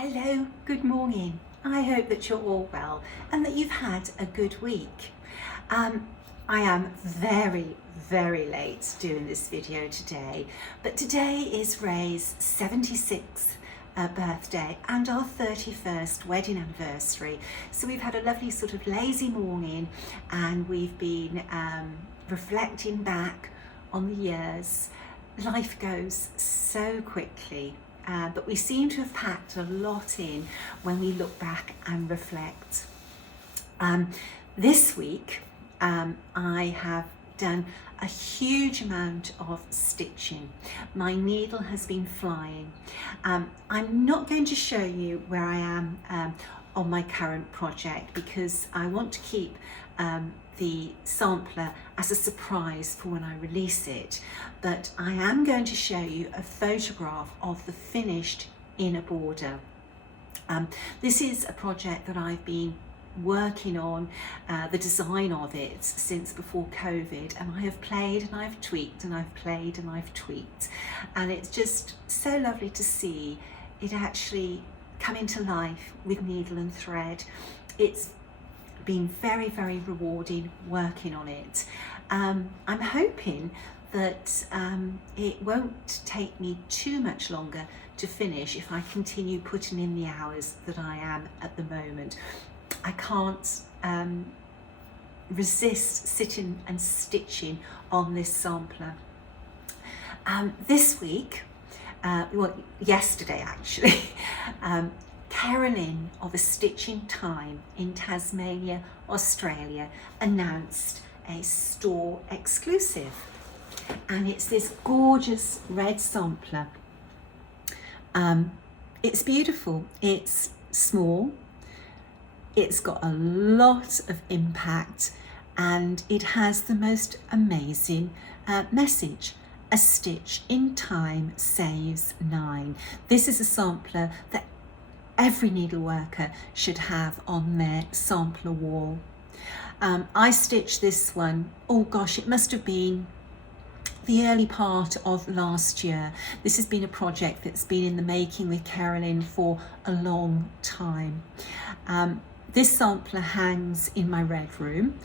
Hello, good morning. I hope that you're all well and that you've had a good week. I am very late doing this video today, but today is Ray's 76th birthday and our 31st wedding anniversary. So we've had a lovely sort of lazy morning and we've been reflecting back on the years. Life goes so quickly. But we seem to have packed a lot in when we look back and reflect. This week, I have done a huge amount of stitching. My needle has been flying. I'm not going to show you where I am on my current project because I want to keep the sampler as a surprise for when I release it, but I am going to show you a photograph of the finished inner border. This is a project that I've been working on the design of it since before COVID, and I have played and I've tweaked and I've played and I've tweaked, and it's just so lovely to see it actually come into life with needle and thread. It's been very rewarding working on it. I'm hoping that it won't take me too much longer to finish if I continue putting in the hours that I am at the moment. I can't resist sitting and stitching on this sampler. This week, well, yesterday actually, Carolyn of A Stitching Time in Tasmania, Australia, announced a store exclusive, and it's this gorgeous red sampler. It's beautiful, it's small, it's got a lot of impact, and it has the most amazing message. A stitch in time saves 9. This is a sampler that every needleworker should have on their sampler wall. I stitched this one, oh gosh, it must have been the early part of last year. This has been a project that's been in the making with Carolyn for a long time. This sampler hangs in my red room,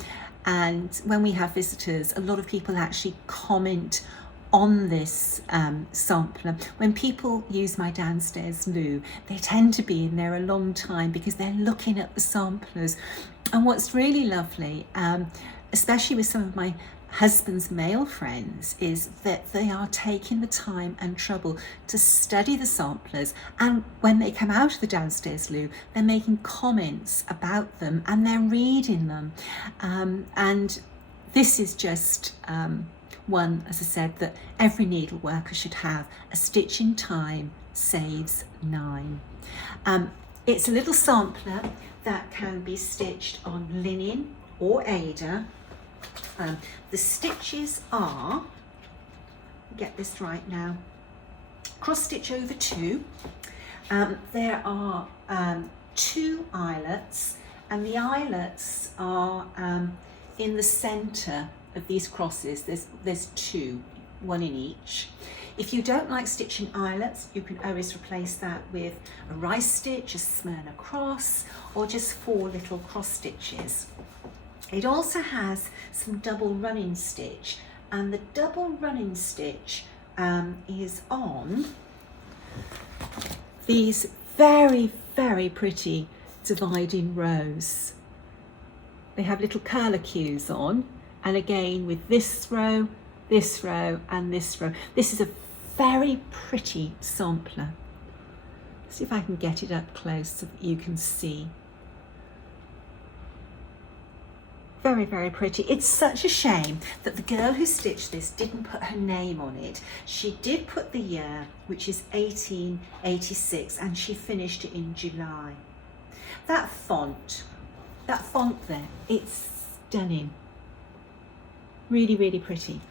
and when we have visitors, a lot of people actually comment on this sampler. When people use my downstairs loo, they tend to be in there a long time because they're looking at the samplers. And what's really lovely, especially with some of my husband's male friends, is that they are taking the time and trouble to study the samplers, and when they come out of the downstairs loo, they're making comments about them and they're reading them. And this is just one, as I said, that every needleworker should have. A stitch in time saves 9. It's a little sampler that can be stitched on linen or Ada. The stitches are, get this right now, cross stitch over 2. There are 2 eyelets, and the eyelets are in the center of these crosses. There's 2, 1 in each. If you don't like stitching eyelets, you can always replace that with a rice stitch, a Smyrna cross, or just 4 little cross stitches. It also has some double running stitch, and the double running stitch is on these very pretty dividing rows. They have little curlicues on, and again with this row, and this row. This is a very pretty sampler. Let's see if I can get it up close so that you can see. Very pretty. It's such a shame that the girl who stitched this didn't put her name on it. She did put the year, which is 1886, and she finished it in July. That font there, it's stunning. Really pretty.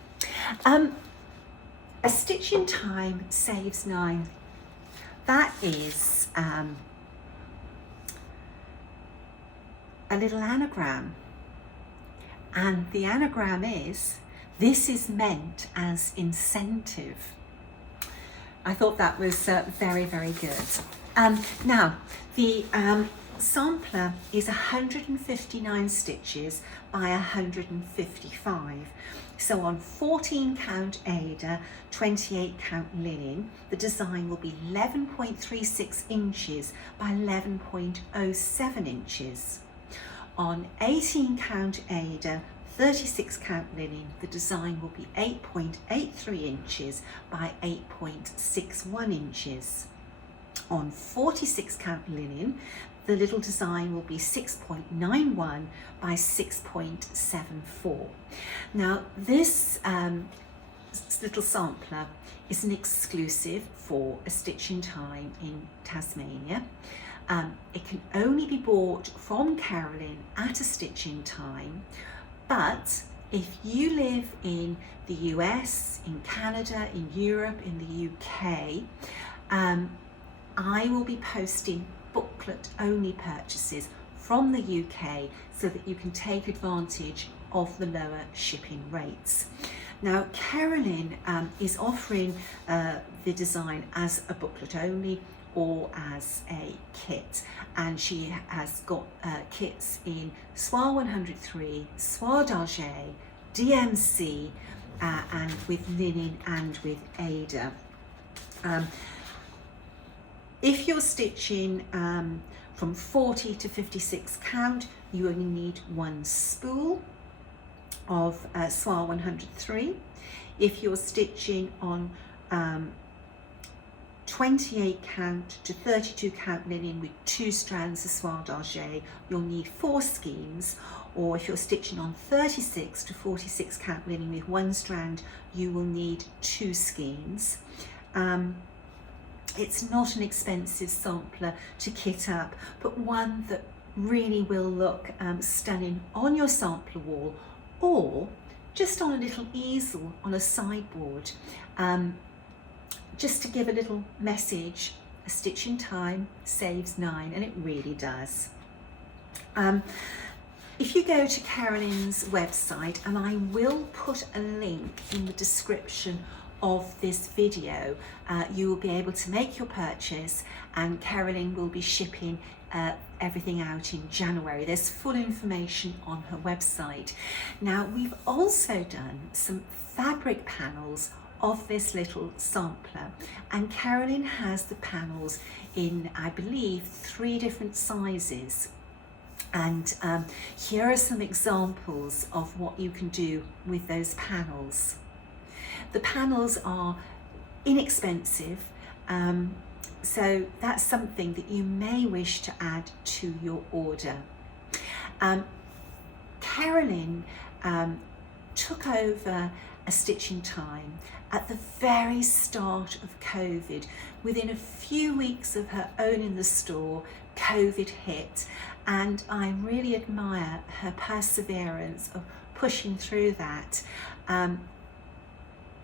A stitch in time saves 9. That is a little anagram. And the anagram is, this is meant as incentive. I thought that was very good. Now, the sampler is 159 stitches by 155. So on 14 count Ada, 28 count linen, the design will be 11.36 inches by 11.07 inches. On 18 count Ada, 36 count linen, the design will be 8.83 inches by 8.61 inches. On 46 count linen, the little design will be 6.91 by 6.74. Now this little sampler is an exclusive for A Stitch in Time in Tasmania. It can only be bought from Carolyn at A Stitch in Time, but if you live in the US, in Canada, in Europe, in the UK, I will be posting booklet only purchases from the UK so that you can take advantage of the lower shipping rates. Now Carolyn is offering the design as a booklet only or as a kit, and she has got kits in Soie 103, Soie d'Argent, DMC, and with linen and with Ada. If you're stitching from 40 to 56 count, you only need one spool of Soie 103. If you're stitching on 28 count to 32 count linen with 2 strands of Soie d'Argent, you'll need 4 skeins. Or if you're stitching on 36 to 46 count linen with 1 strand, you will need 2 skeins. It's not an expensive sampler to kit up, but one that really will look stunning on your sampler wall or just on a little easel on a sideboard, just to give a little message. A stitch in time saves 9, and it really does. If you go to Carolyn's website, and I will put a link in the description of this video, you will be able to make your purchase, and Carolyn will be shipping everything out in January. There's full information on her website. Now we've also done some fabric panels of this little sampler, and Carolyn has the panels in, I believe, 3 different sizes. And here are some examples of what you can do with those panels. The panels are inexpensive, so that's something that you may wish to add to your order. Carolyn took over A Stitch in Time at the very start of COVID. Within a few weeks of her owning the store, COVID hit, and I really admire her perseverance of pushing through that.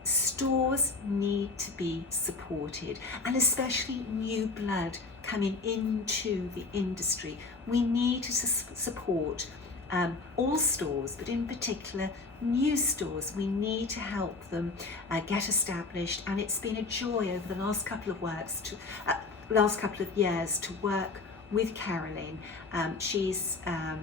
Stores need to be supported, and especially new blood coming into the industry. We need to support all stores, but in particular new stores. We need to help them get established, and it's been a joy over the last couple of years to work with Carolyn. She's a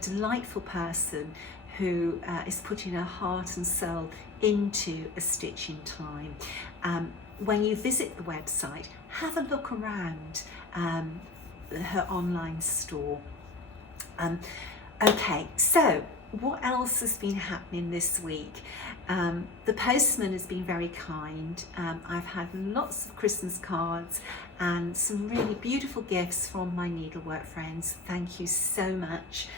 delightful person who is putting her heart and soul into A Stitch in Time. When you visit the website, have a look around her online store. Okay, so what else has been happening this week? The postman has been very kind. I've had lots of Christmas cards and some really beautiful gifts from my needlework friends. Thank you so much.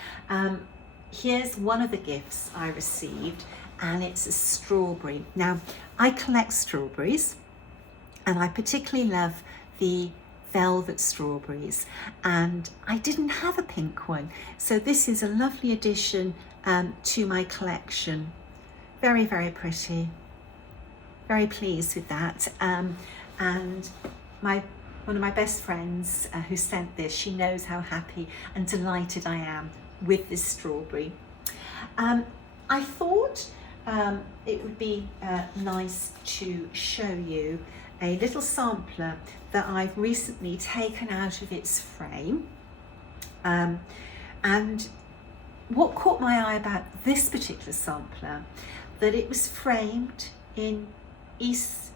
Here's one of the gifts I received, and it's a strawberry. Now, I collect strawberries, and I particularly love the velvet strawberries, and I didn't have a pink one, so this is a lovely addition to my collection. Very, very pretty. Very pleased with that. And one of my best friends who sent this, she knows how happy and delighted I am with this strawberry. I thought it would be nice to show you a little sampler that I've recently taken out of its frame. And what caught my eye about this particular sampler, that it was framed in East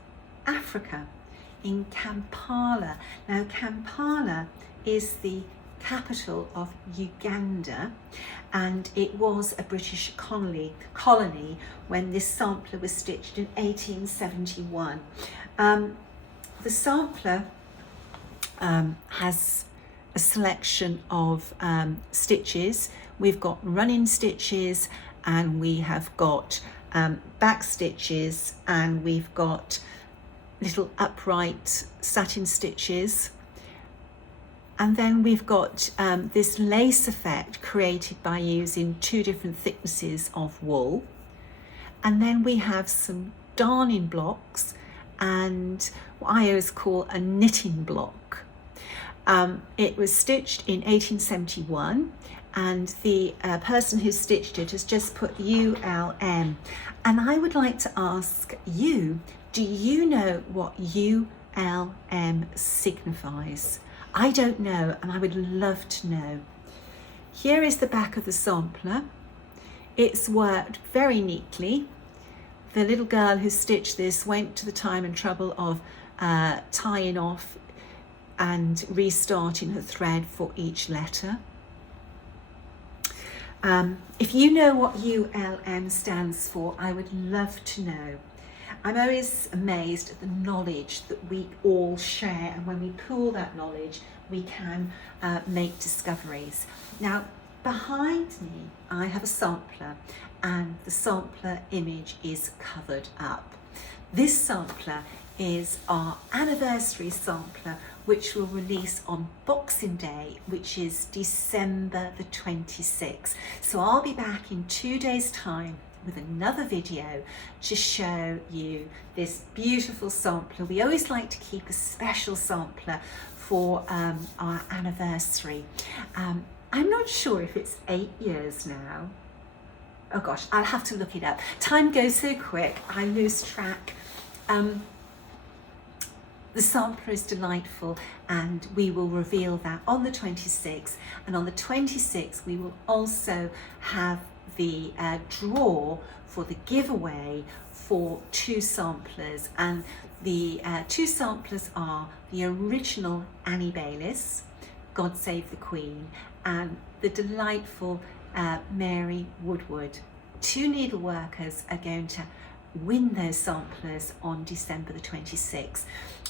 Africa, in Kampala. Now Kampala is the capital of Uganda, and it was a British colony when this sampler was stitched in 1871. The sampler has a selection of stitches. We've got run-in stitches, and we have got back stitches, and we've got little upright satin stitches, and then we've got this lace effect created by using 2 different thicknesses of wool, and then we have some darning blocks and what I always call a knitting block. It was stitched in 1871, and the person who stitched it has just put ULM. And I would like to ask you, do you know what ULM signifies? I don't know, and I would love to know. Here is the back of the sampler. It's worked very neatly. The little girl who stitched this went to the time and trouble of tying off and restarting her thread for each letter. If you know what ULM stands for, I would love to know. I'm always amazed at the knowledge that we all share, and when we pool that knowledge, we can make discoveries. Now, behind me, I have a sampler, and the sampler image is covered up. This sampler is our anniversary sampler, which will release on Boxing Day, which is December the 26th. So I'll be back in 2 days' time with another video to show you this beautiful sampler. We always like to keep a special sampler for our anniversary. I'm not sure if it's 8 years now. Oh gosh, I'll have to look it up. Time goes so quick, I lose track. The sampler is delightful, and we will reveal that on the 26th. And on the 26th, we will also have the draw for the giveaway for 2 samplers. And the 2 samplers are the original Annie Baylis, God Save the Queen, and the delightful Mary Woodward. 2 needleworkers are going to win those samplers on December the 26th.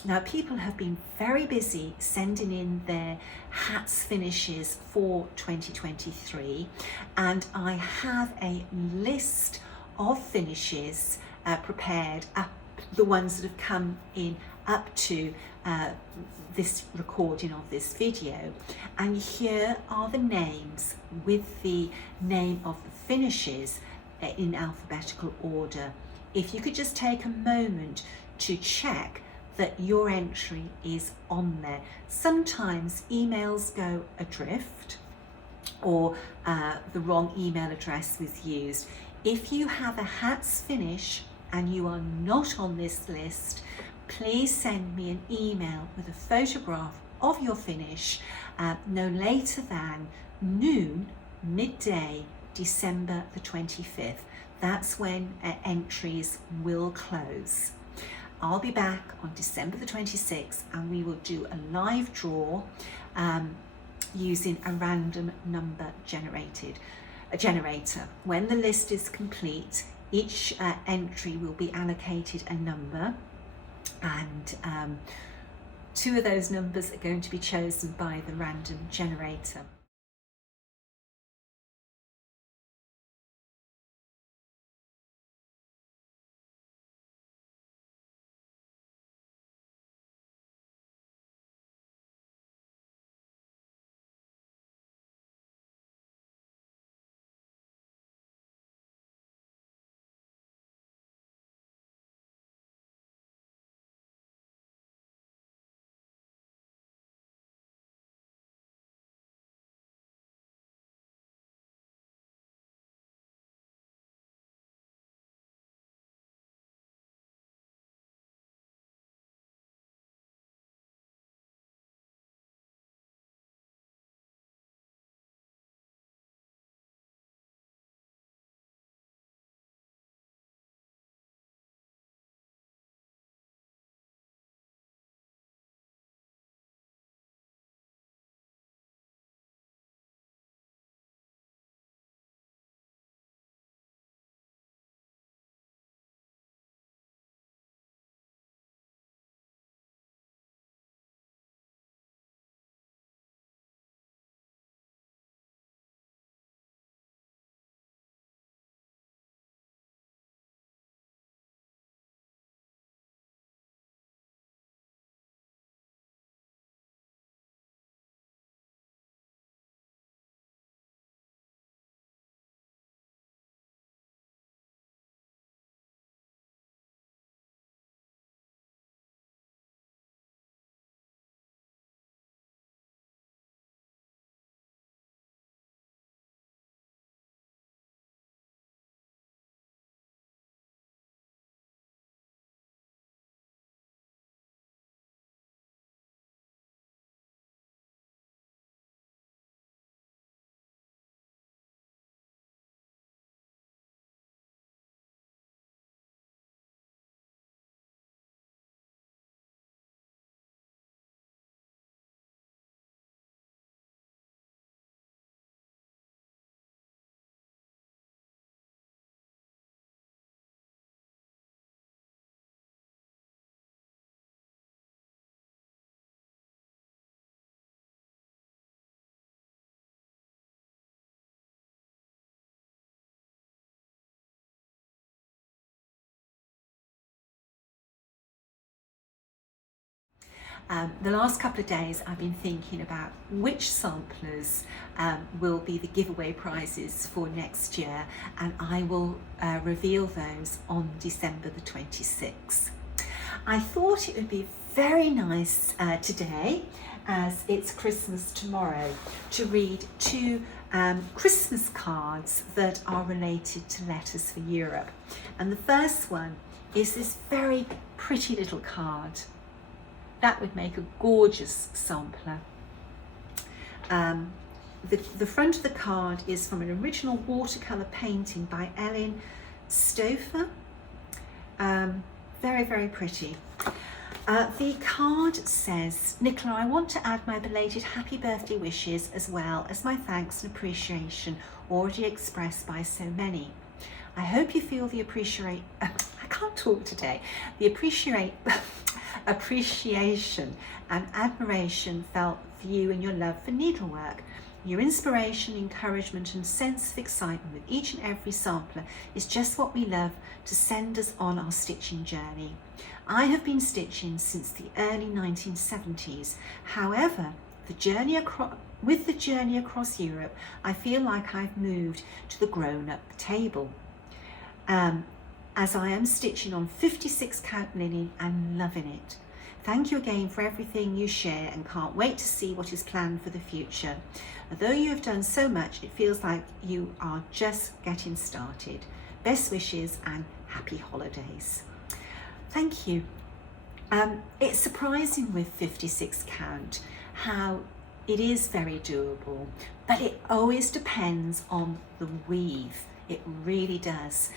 Now, people have been very busy sending in their hats finishes for 2023, and I have a list of finishes prepared, the ones that have come in up to this recording of this video. And here are the names with the name of the finishes in alphabetical order. If you could just take a moment to check that your entry is on there. Sometimes emails go adrift, or the wrong email address was used. If you have a hats finish and you are not on this list, please send me an email with a photograph of your finish no later than noon, midday, December the 25th. That's when entries will close. I'll be back on December the 26th, and we will do a live draw using a random number generator. When the list is complete, each entry will be allocated a number, and 2 of those numbers are going to be chosen by the random generator. The last couple of days I've been thinking about which samplers will be the giveaway prizes for next year, and I will reveal those on December the 26th. I thought it would be very nice today, as it's Christmas tomorrow, to read two Christmas cards that are related to Letters for Europe. And the first one is this very pretty little card. That would make a gorgeous sampler. The front of the card is from an original watercolour painting by Ellen Stouffer. Very, very pretty. The card says, Nicola, I want to add my belated happy birthday wishes as well as my thanks and appreciation already expressed by so many. I hope you feel the appreciation and admiration felt for you and your love for needlework. Your inspiration, encouragement and sense of excitement with each and every sampler is just what we love to send us on our stitching journey. I have been stitching since the early 1970s. However, with the journey across Europe, I feel like I've moved to the grown-up table. As I am stitching on 56 count linen and loving it. Thank you again for everything you share and can't wait to see what is planned for the future. Although you have done so much, it feels like you are just getting started. Best wishes and happy holidays. Thank you. It's surprising with 56 count how it is very doable, but it always depends on the weave. It really does.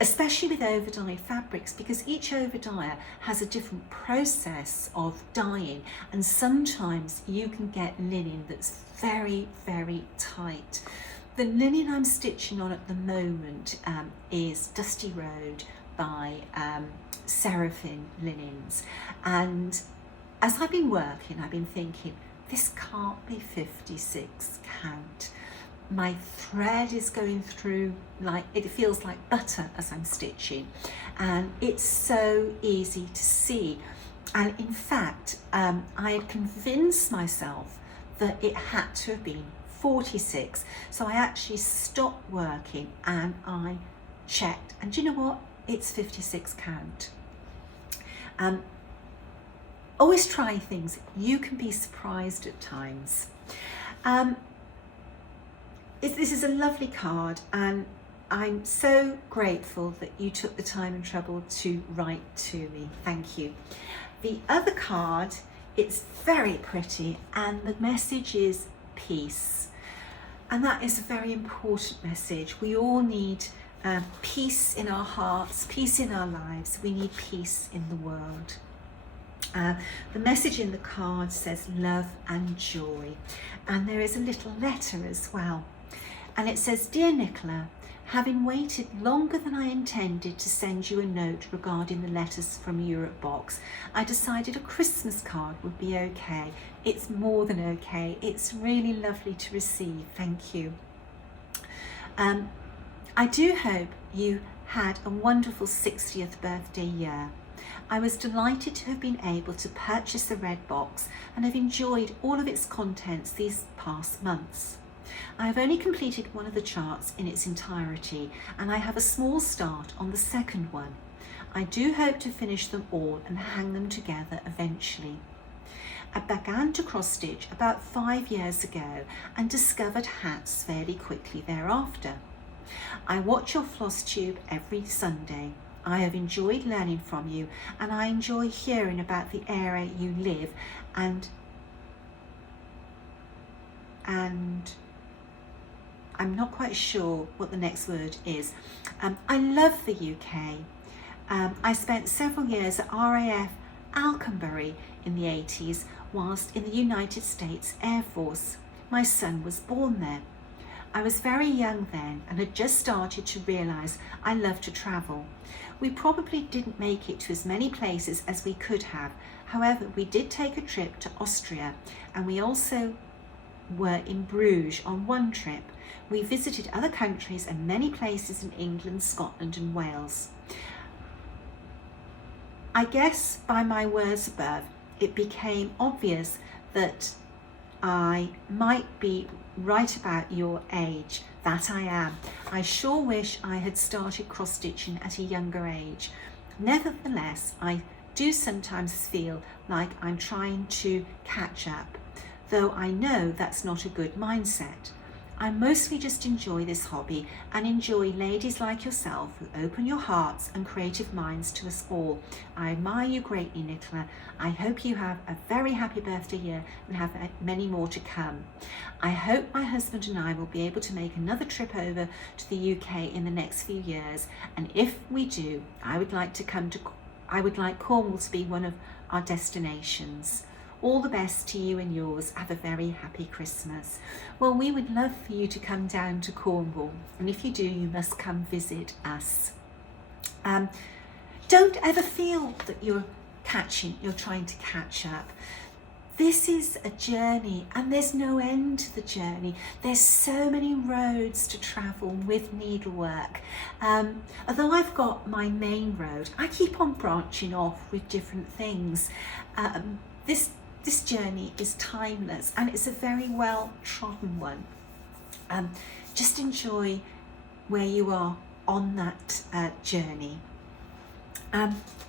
Especially with over-dyed fabrics, because each over-dyer has a different process of dyeing, and sometimes you can get linen that's very, very tight. The linen I'm stitching on at the moment is Dusty Road by Seraphim Linens, and as I've been working, I've been thinking, this can't be 56 count. My thread is going through like, it feels like butter as I'm stitching, and it's so easy to see. And in fact, I had convinced myself that it had to have been 46. So I actually stopped working and I checked, and do you know what? It's 56 count. Always try things. You can be surprised at times. This is a lovely card, and I'm so grateful that you took the time and trouble to write to me. Thank you. The other card, it's very pretty, and the message is peace. And that is a very important message. We all need peace in our hearts, peace in our lives. We need peace in the world. The message in the card says love and joy, and there is a little letter as well. And it says, Dear Nicola, having waited longer than I intended to send you a note regarding the Letters from Europe box, I decided a Christmas card would be okay. It's more than okay. It's really lovely to receive. Thank you. I do hope you had a wonderful 60th birthday year. I was delighted to have been able to purchase the red box and have enjoyed all of its contents these past months. I have only completed one of the charts in its entirety, and I have a small start on the second one. I do hope to finish them all and hang them together eventually. I began to cross stitch about 5 years ago and discovered hats fairly quickly thereafter. I watch your Flosstube every Sunday. I have enjoyed learning from you, and I enjoy hearing about the area you live and I'm not quite sure what the next word is. I love the UK. I spent several years at RAF Alconbury in the 80s, whilst in the United States Air Force. My son was born there. I was very young then and had just started to realise I love to travel. We probably didn't make it to as many places as we could have. However, we did take a trip to Austria, and we also were in Bruges on one trip. We visited other countries and many places in England, Scotland and Wales. I guess by my words above, it became obvious that I might be right about your age. That I am. I sure wish I had started cross-stitching at a younger age. Nevertheless, I do sometimes feel like I'm trying to catch up, though I know that's not a good mindset. I mostly just enjoy this hobby and enjoy ladies like yourself who open your hearts and creative minds to us all. I admire you greatly, Nicola. I hope you have a very happy birthday year and have many more to come. I hope my husband and I will be able to make another trip over to the UK in the next few years, and if we do, I would like Cornwall to be one of our destinations. All the best to you and yours. Have a very happy Christmas. Well, we would love for you to come down to Cornwall, and if you do, you must come visit us. Don't ever feel that you're trying to catch up. This is a journey, and there's no end to the journey. There's so many roads to travel with needlework. Although I've got my main road, I keep on branching off with different things. This journey is timeless, and it's a very well trodden one. Just enjoy where you are on that journey.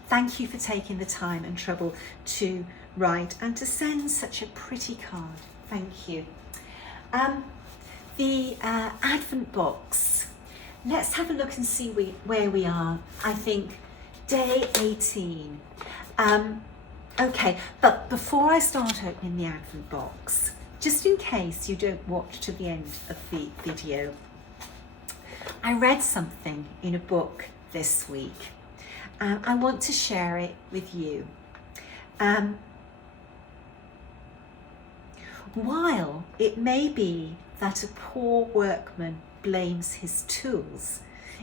Thank you for taking the time and trouble to write and to send such a pretty card. Thank you. The Advent box. Let's have a look and see where we are. I think day 18. Okay, but before I start opening the Advent box, just in case you don't watch to the end of the video, I read something in a book this week. I want to share it with you. While it may be that a poor workman blames his tools,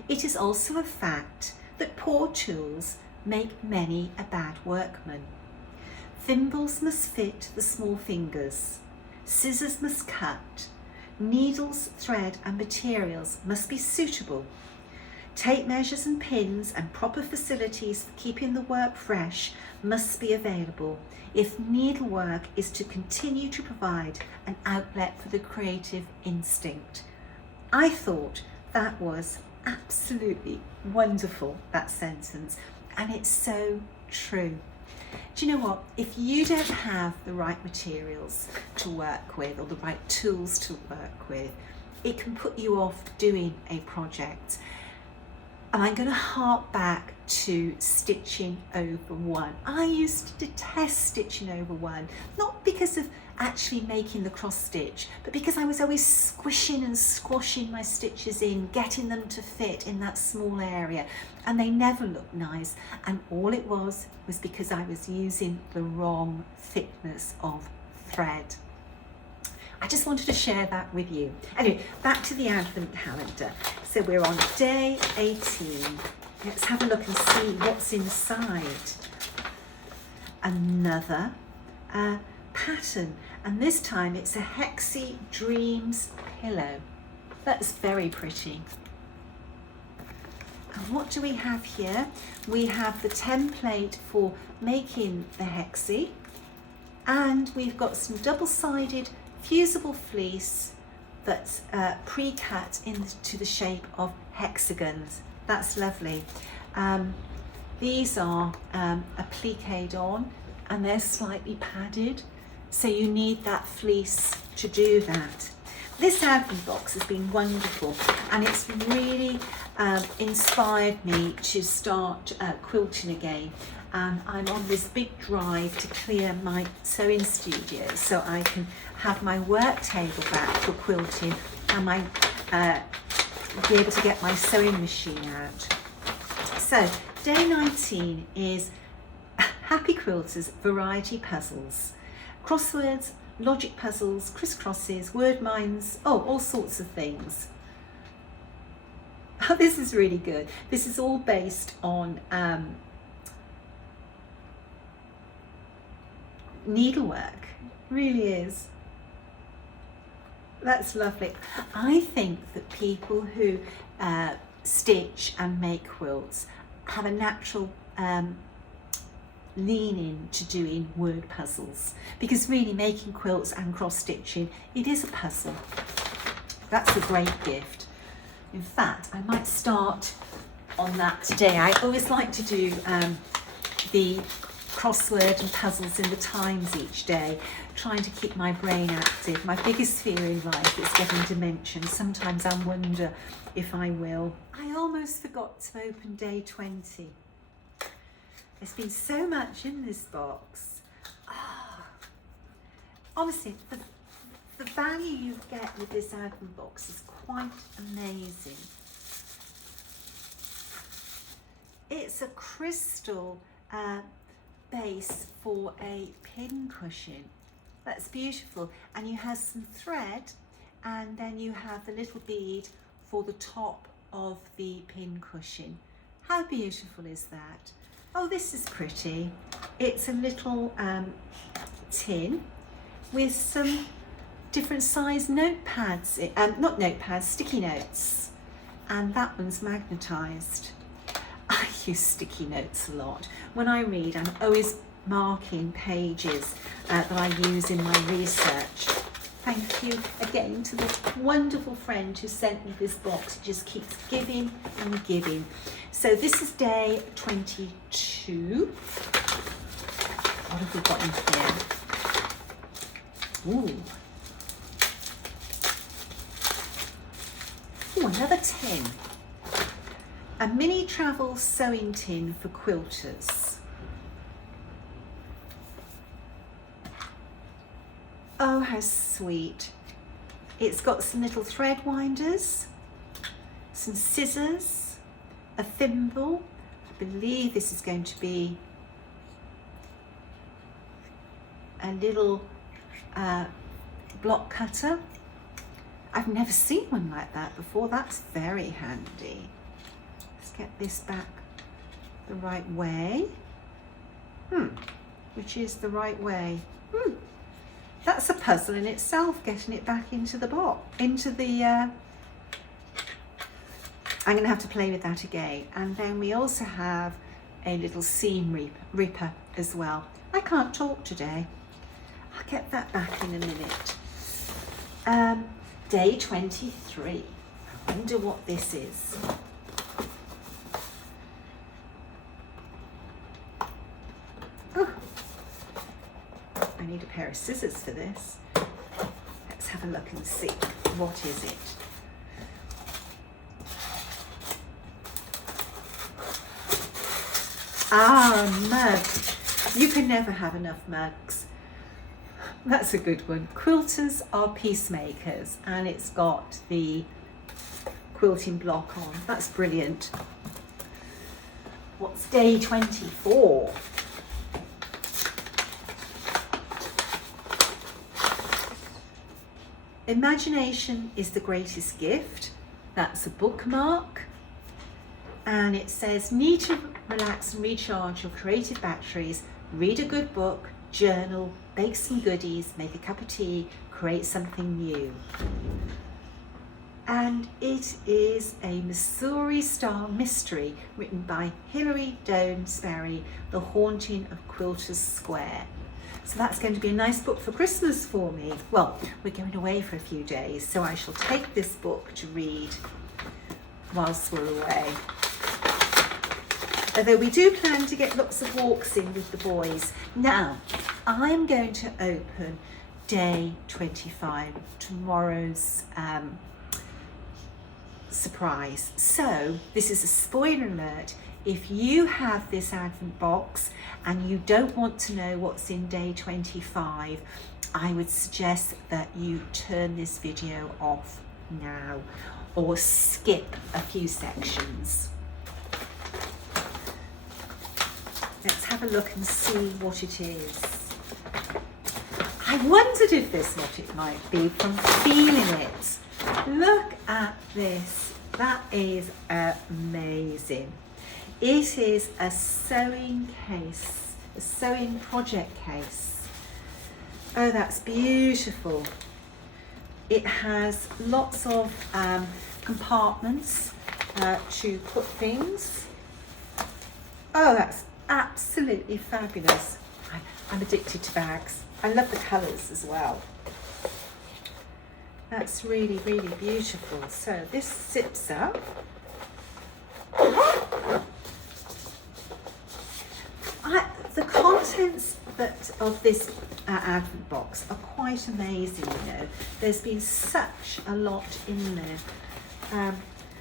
it is also a fact that poor tools make many a bad workman. Thimbles must fit the small fingers, scissors must cut, needles, thread and materials must be suitable. Tape measures and pins and proper facilities for keeping the work fresh must be available if needlework is to continue to provide an outlet for the creative instinct. I thought that was absolutely wonderful, that sentence, and it's so true. Do you know what? If you don't have the right materials to work with or the right tools to work with, it can put you off doing a project. And I'm going to hark back to stitching over one. I used to detest stitching over one, not because of actually making the cross stitch, but because I was always squishing and squashing my stitches in, getting them to fit in that small area, and they never looked nice. And all it was because I was using the wrong thickness of thread. I just wanted to share that with you. Anyway, back to the Advent calendar. So we're on day 18. Let's have a look and see what's inside. Another pattern, and this time it's a Hexie Dreams pillow. That's very pretty. And what do we have here? We have the template for making the Hexie, and we've got some double-sided fusible fleece that's pre-cut into the shape of hexagons. That's lovely. These are appliqued on, and they're slightly padded, so you need that fleece to do that. This Advent box has been wonderful, and it's really inspired me to start quilting again. And I'm on this big drive to clear my sewing studio so I can have my work table back for quilting and be able to get my sewing machine out. So day 19 is Happy Quilters Variety Puzzles. Crosswords, logic puzzles, crisscrosses, word minds, all sorts of things. Oh, this is really good. This is all based on needlework. Really is. That's lovely. I think that people who stitch and make quilts have a natural lean in to doing word puzzles, because really making quilts and cross stitching, it is a puzzle. That's a great gift. In fact, I might start on that today. I always like to do the crossword and puzzles in the Times each day, trying to keep my brain active. My biggest fear in life is getting dementia. Sometimes I wonder if I will. I almost forgot to open day 20. There's been so much in this box. Honestly, the value you get with this advent box is quite amazing. It's a crystal base for a pin cushion. That's beautiful. And you have some thread, and then you have the little bead for the top of the pin cushion. How beautiful is that? Oh, this is pretty. It's a little tin with some different size notepads, not notepads, sticky notes. And that one's magnetised. I use sticky notes a lot. When I read, I'm always marking pages that I use in my research. Thank you again to this wonderful friend who sent me this box. It just keeps giving and giving. So this is day 22. What have we got in here? Ooh, another tin. A mini travel sewing tin for quilters. Oh, how sweet. It's got some little thread winders, some scissors, a thimble. I believe this is going to be a little block cutter. I've never seen one like that before. That's very handy. Let's get this back the right way. Which is the right way? That's a puzzle in itself, getting it back into the box, into the, I'm going to have to play with that again. And then we also have a little seam ripper as well. I can't talk today. I'll get that back in a minute. Day 23. I wonder what this is. I need a pair of scissors for this. Let's have a look and see. What is it? Ah, a mug. You can never have enough mugs. That's a good one. Quilters are peacemakers, and it's got the quilting block on. That's brilliant. What's day 24? Imagination is the greatest gift. That's a bookmark. And it says, need to relax and recharge your creative batteries, read a good book, journal, bake some goodies, make a cup of tea, create something new. And it is a Missouri-style mystery written by Hilary Doan Sperry, The Haunting of Quilter's Square. So that's going to be a nice book for Christmas for me. Well, we're going away for a few days, so I shall take this book to read whilst we're away. Although we do plan to get lots of walks in with the boys. Now, I'm going to open day 25, tomorrow's surprise. So this is a spoiler alert. If you have this advent box and you don't want to know what's in day 25, I would suggest that you turn this video off now or skip a few sections. Let's have a look and see what it is. I wondered if this what it might be from feeling it. Look at this. That is amazing. It is a sewing case, a sewing project case. Oh, that's beautiful. It has lots of compartments to put things. Oh, that's absolutely fabulous. I'm addicted to bags. I love the colours as well. That's really, really beautiful. So this zips up. The contents of this advent box are quite amazing, you know. There's been such a lot in there.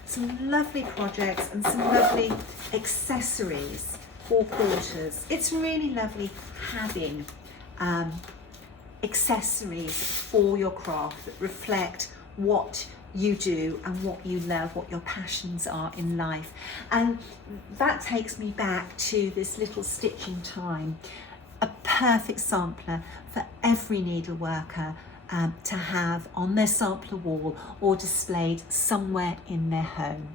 Some lovely projects and some lovely accessories for porters. It's really lovely having accessories for your craft that reflect what you do and what you love, what your passions are in life. And that takes me back to this little stitching time, a perfect sampler for every needleworker to have on their sampler wall or displayed somewhere in their home.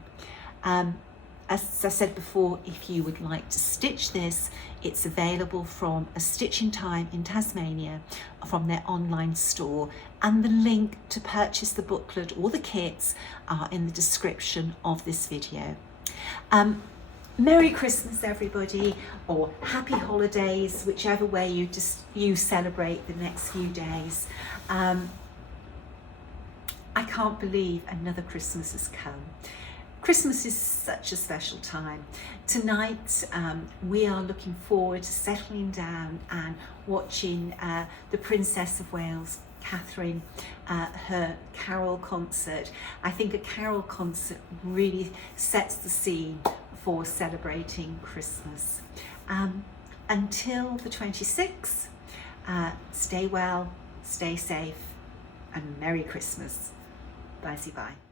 As I said before, if you would like to stitch this, it's available from A Stitching Time in Tasmania from their online store, and the link to purchase the booklet or the kits are in the description of this video. Merry Christmas everybody, or happy holidays, whichever way you celebrate the next few days. I can't believe another Christmas has come. Christmas is such a special time. Tonight we are looking forward to settling down and watching the Princess of Wales, Catherine, her carol concert. I think a carol concert really sets the scene for celebrating Christmas. Until the 26th, stay well, stay safe, and Merry Christmas. Bye-bye.